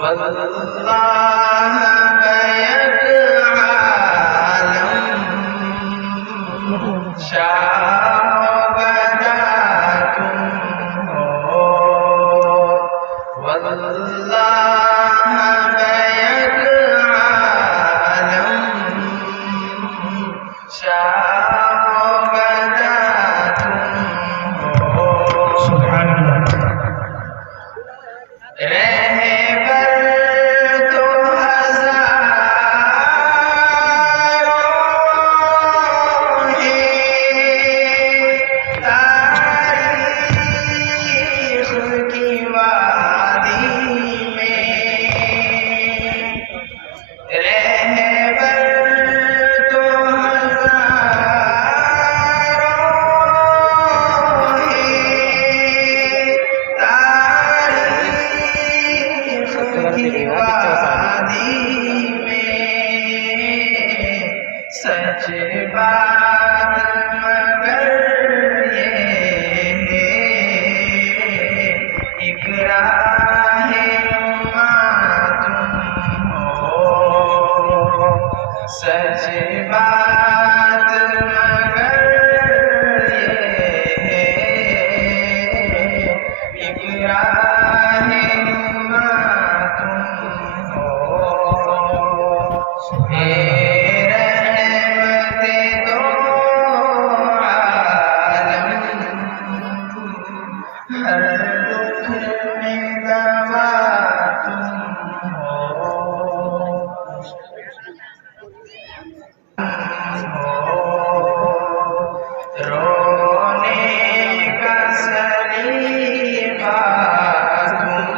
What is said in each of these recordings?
वल्लाह back आलम शाहबदा तुम हो। वल्लाह back आलम शाहबदा तुम हो। सुभान अल्लाह। सच बात मगर ये एक राहे नुमा तुम हो। सच बात मगर ये एक राहे नुमा तुम हो। हर दुख में दवा तुम हो। रोने का सलीका तुम,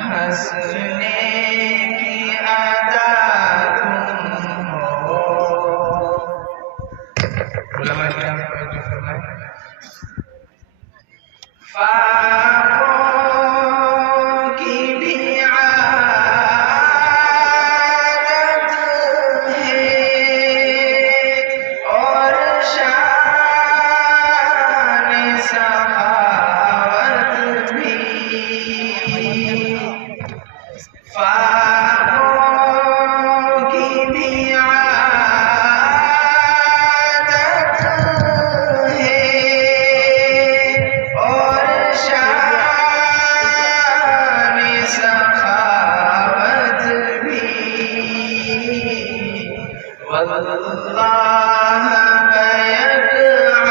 हंसने की अदा तुम हो। उलमा किराम तवज्जो फरमाएं। ख्वाबों की भी आदत है और शान सखावत भी। ख्वाबों की भी आदत है सखावत भी। वल्लाह बैक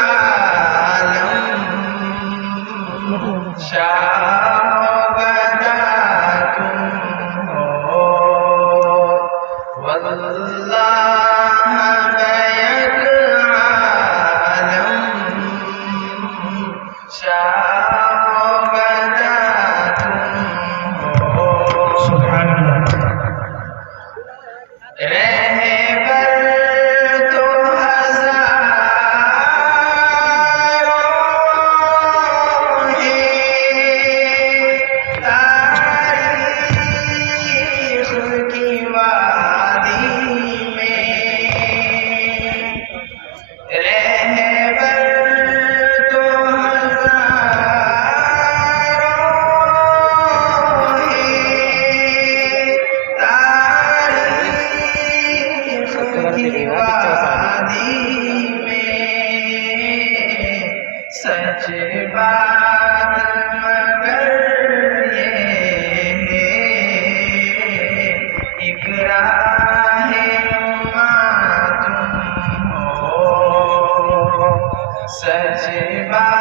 आलम शाहबदा तुम हो। वल्लाह बैक आलम शाहबदा तुम हो। सुभान अल्लाह। रहबर तो हज़ारों हैं, तारीख़ की वादी में। रहबर तो हज़ारों हैं, तारीख़ की वादी में। सच बात मगर ये एक राहे नुमा तुम हो। सच बात